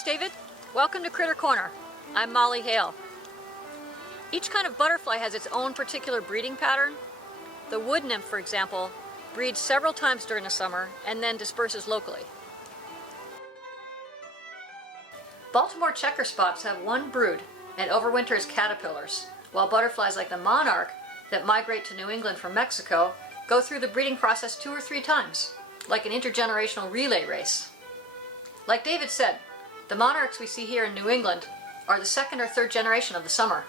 Thanks, David. Welcome to Critter Corner. I'm Molly Hale. Each kind of butterfly has its own particular breeding pattern. The wood nymph, for example, breeds several times during the summer and then disperses locally. Baltimore checker spots have one brood and overwinter as caterpillars, while butterflies like the monarch that migrate to New England from Mexico go through the breeding process 2 or 3 times, like an intergenerational relay race. Like David said, the monarchs we see here in New England are the 2nd or 3rd generation of the summer.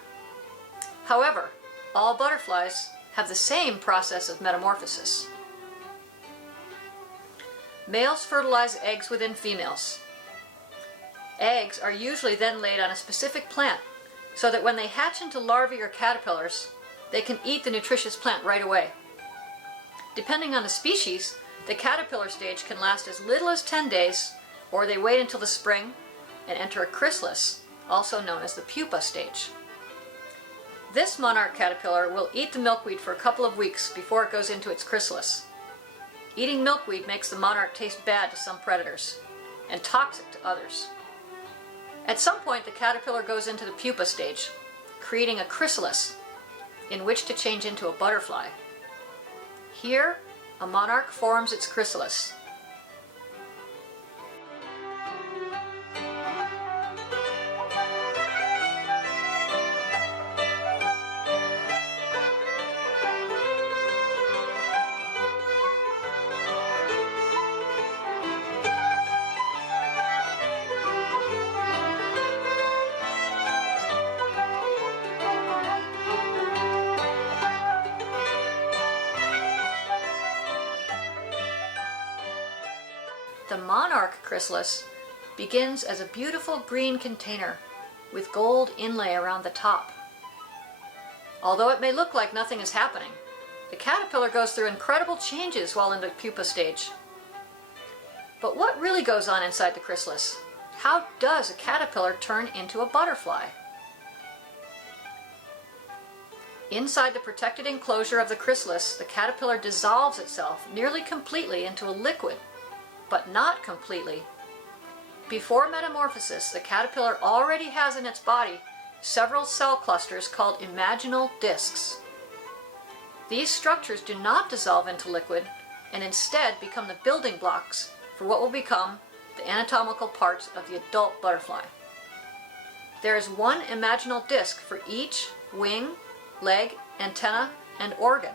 However, all butterflies have the same process of metamorphosis. Males fertilize eggs within females. Eggs are usually then laid on a specific plant so that when they hatch into larvae or caterpillars, they can eat the nutritious plant right away. Depending on the species, the caterpillar stage can last as little as 10 days, or they wait until the spring and enter a chrysalis, also known as the pupa stage. This monarch caterpillar will eat the milkweed for a couple of weeks before it goes into its chrysalis. Eating milkweed makes the monarch taste bad to some predators and toxic to others. At some point, the caterpillar goes into the pupa stage, creating a chrysalis in which to change into a butterfly. Here, a monarch forms its chrysalis. The monarch chrysalis begins as a beautiful green container with gold inlay around the top. Although it may look like nothing is happening, the caterpillar goes through incredible changes while in the pupa stage. But what really goes on inside the chrysalis? How does a caterpillar turn into a butterfly? Inside the protected enclosure of the chrysalis, the caterpillar dissolves itself nearly completely into a liquid, but not completely. Before metamorphosis, the caterpillar already has in its body several cell clusters called imaginal discs. These structures do not dissolve into liquid and instead become the building blocks for what will become the anatomical parts of the adult butterfly. There is one imaginal disc for each wing, leg, antenna, and organ.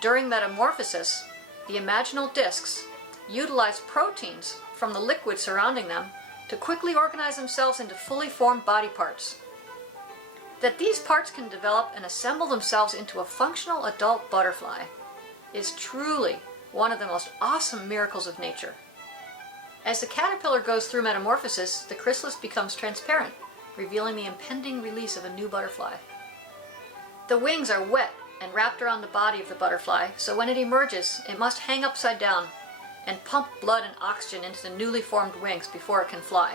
During metamorphosis, the imaginal discs utilize proteins from the liquid surrounding them to quickly organize themselves into fully formed body parts. That these parts can develop and assemble themselves into a functional adult butterfly is truly one of the most awesome miracles of nature. As the caterpillar goes through metamorphosis, the chrysalis becomes transparent, revealing the impending release of a new butterfly. The wings are wet and wrapped around the body of the butterfly, so when it emerges, it must hang upside down and pump blood and oxygen into the newly formed wings before it can fly.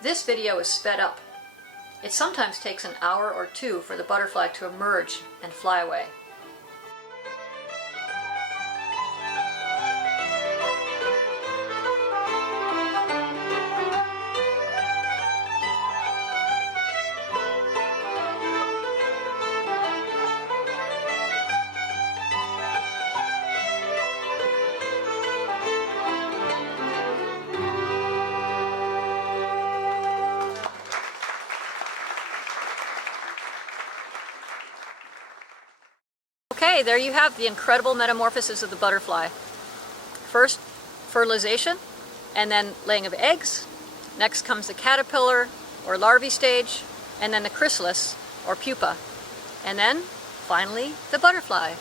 This video is sped up. It sometimes takes an hour or 2 for the butterfly to emerge and fly away. Okay, there you have the incredible metamorphosis of the butterfly. First, fertilization, and then laying of eggs. Next comes the caterpillar or larvae stage, and then the chrysalis or pupa. And then, finally, the butterfly.